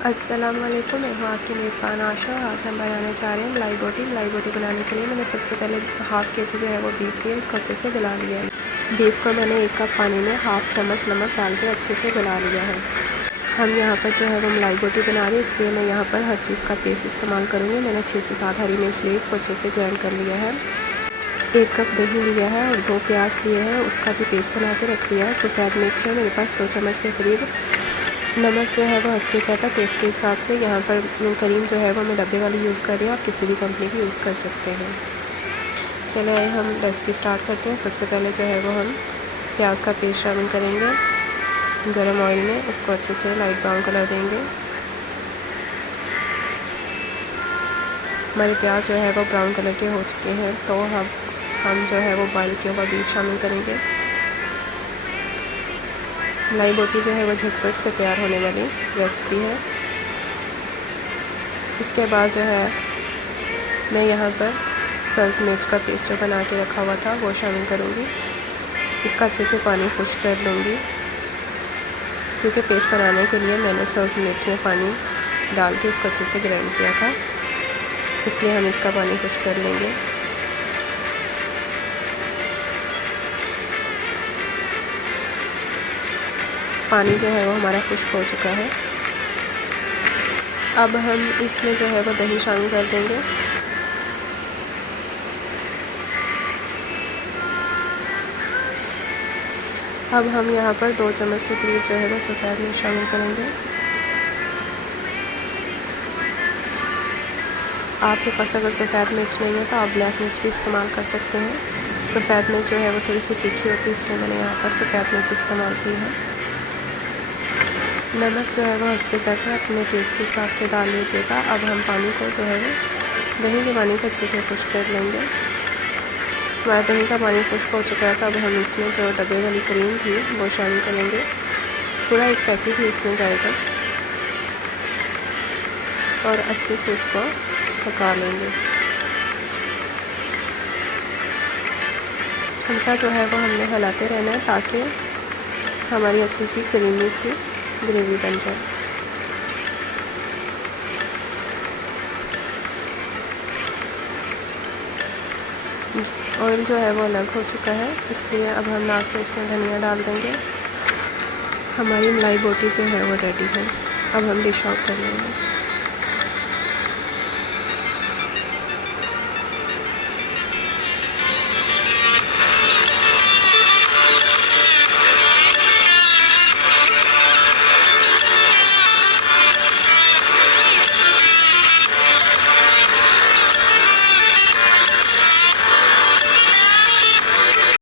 अस्सलामुअलैकुम, मैं हूँ आपकी मेज़बान आशा। आज हम बनाने जा रहे हैं मलाई बोटी। मलाई बोटी बनाने के लिए मैंने सबसे पहले हाफ़ के जी जो है वो बीफ लिया, उसको अच्छे से गला लिया है। बीफ को मैंने 1 कप पानी में हाफ़ चम्मच नमक डाल के अच्छे से गला लिया है। हम यहाँ पर जो है वो मलाई बोटी बना रहे हैं, इसलिए मैं यहाँ पर हर चीज़ का पेस्ट इस्तेमाल करूँगी। मैंने 6 से 7 हरी मिर्च ली, इसको अच्छे से ग्राइंड कर लिया है। 1 कप दही लिया है और 2 प्याज लिए हैं, उसका भी पेस्ट बना के रख लिया है। सफ़ेद मिर्च है मेरे पास 2 चम्मच के करीब। नमक जो है वो हस्बे ज़ायक़ा टेस्ट के हिसाब से। यहाँ पर करीम जो है वो मैं डब्बे वाली यूज़ कर रही हूँ, आप किसी भी कंपनी की यूज़ कर सकते हैं। चलिए हम रेसिपी स्टार्ट करते हैं। सबसे पहले जो है वो हम प्याज का पेस्ट शामिल करेंगे गरम ऑयल में, उसको अच्छे से लाइट ब्राउन कलर देंगे। हमारे प्याज जो है वो ब्राउन कलर के हो चुके हैं, तो हम जो है वो बॉयल किया हुआ बीफ शामिल करेंगे। मलाई बोटी जो है वो झटपट से तैयार होने वाली रेसिपी है। उसके बाद जो है मैं यहाँ पर सब्ज़ मिर्च का पेस्ट जो बना के रखा हुआ था वो शामिल करूँगी। इसका अच्छे से पानी खुश्क कर लूँगी, क्योंकि पेस्ट बनाने के लिए मैंने सब्ज़ मिर्च में पानी डाल के इसको अच्छे से ग्राइंड किया था, इसलिए हम इसका पानी खुश्क कर लेंगे। पानी जो है वो हमारा खुश्क हो चुका है। अब हम इसमें जो है वो दही शामिल कर देंगे। अब हम यहाँ पर 2 चम्मच के करीब जो है वो सफ़ेद मिर्च शामिल करेंगे। आपके पास अगर सफ़ेद मिर्च नहीं है तो आप ब्लैक मिर्च भी इस्तेमाल कर सकते हैं। सफ़ेद मिर्च जो है वो थोड़ी सी तीखी होती है, इसलिए मैंने यहाँ पर सफ़ेद मिर्च इस्तेमाल की है। नमक जो है वो हस्बे ज़ायक़ा अपने टेस्ट के हिसाब से डाल लीजिएगा। अब हम पानी को जो है वो दही के पानी को अच्छे से खुश्क कर लेंगे। हमारा दही का पानी खुश्क हो चुका है, तो अब हम इसमें जो डब्बे वाली क्रीम थी वो शामिल करेंगे। पूरा 1 पैकेट ही इसमें जाएगा और अच्छे से इसको पका लेंगे। चमचा जो है वो हमने हिलाते रहना है, ताकि हमारी अच्छी सी क्रीमी सी ग्रेवी बन जाए। ऑयल जो है वो अलग हो चुका है, इसलिए अब हम लास्ट में इसमें धनिया डाल देंगे। हमारी मलाई बोटी जो है वो रेडी है। अब हम डिश आउट कर लेंगे।